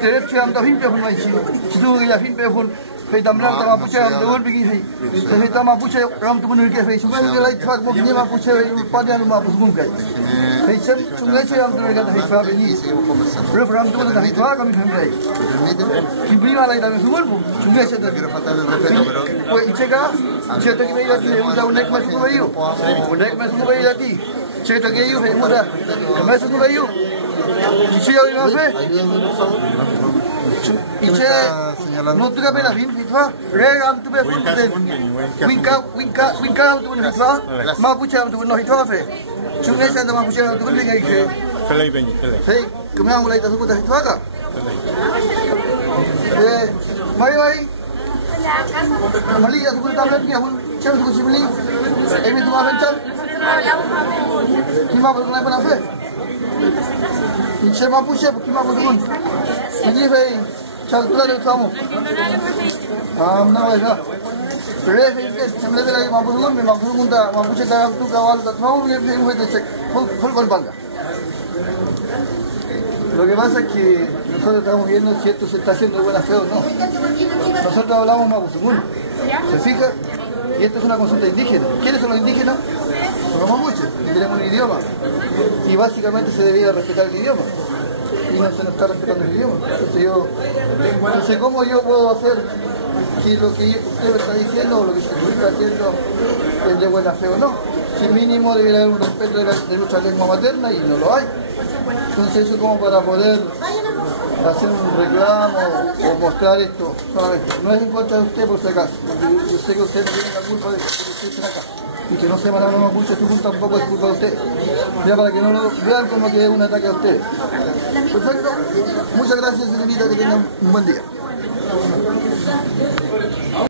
Terepsi am dahin pe hun mai chi chidu ya fin pe hun pe damlar ta mapuche am dewol bigi hei te ta mapuche ram tu bunur ke fe sugan ge lai thak mo ni mapuche pa dia ma pusgun kai pe chem chungai che am dewol ga hei fa be ni ref ram tu da hei fa kami phem rai kibri wala ida me sugan bu chungai che da gira fatal el respeto pero pues ichega che to ki be aquí he uda unek ma su be yo unek ma su be aquí che to ke yo he uda ma su be yo Iche hoy más ve. Iche no te cabe la fin fitfa. Regam tu be fun de. Winka tu be fitfa. Ma pucha tu no hitfa fe. Chungai sa ma pucha tu be ngai ke. Felai ben, felai. Hey, kumang mulai ta su ta hitfa ka. Mai. Mali ya tu tablet ni hun. Chem tu sibli. Emi tu ma fenchal. Kima ba na ba fe. Iche ma puche kima ba dun. Ini fe chal tu le tamo. Na wa ga. Re fe ke chamle de la ma dun me ma dun da ma puche da tu kawal da tamo le fe hoy de check full gol banga. Lo que pasa es que nosotros estamos viendo si esto se está haciendo buena feo o no. Nosotros hablamos mapuzungún. ¿Se fija? Y esto es una consulta indígena. ¿Quiénes son los indígenas? Son los mapuches, que tenemos un idioma. Y básicamente se debía respetar el idioma. Y no se nos está respetando el idioma. Entonces yo no sé cómo yo puedo hacer si lo que usted me está diciendo o lo que se está haciendo es de buena fe o no. Si mínimo debería haber un respeto de nuestra lengua materna y no lo hay. Entonces eso como para poder hacer un reclamo o mostrar esto solamente. No es en contra de usted por si acaso, porque yo sé que usted no tiene la culpa de que ustedes estén acá. Y que no sepan hablar mapuche, esto tampoco es culpa de usted. Ya para que no lo vean como que es un ataque a ustedes. Perfecto. Muchas gracias, señorita, que tengan un buen día.